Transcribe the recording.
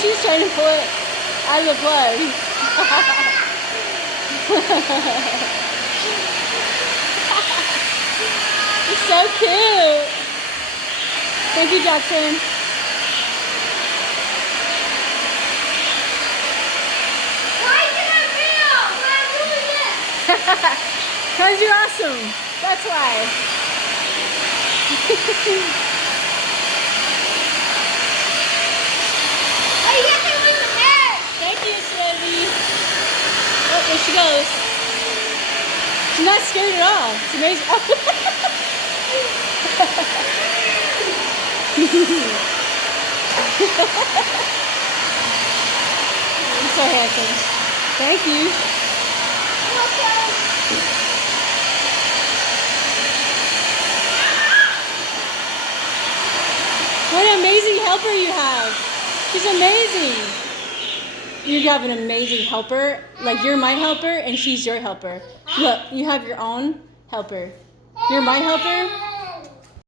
She's trying to pull it out of the plug. It's so cute. Thank you, Jaxon. Why is it a video when I'm doing this? Because you're awesome. That's why. Oh, you got me with the hair. Thank you, Serenity. Oh, there she goes. She's not scared at all. It's amazing. You're so handsome. Thank you. What an amazing helper you have. She's amazing. You have an amazing helper. Like, you're my helper and she's your helper. Look, you have your own helper. You're my helper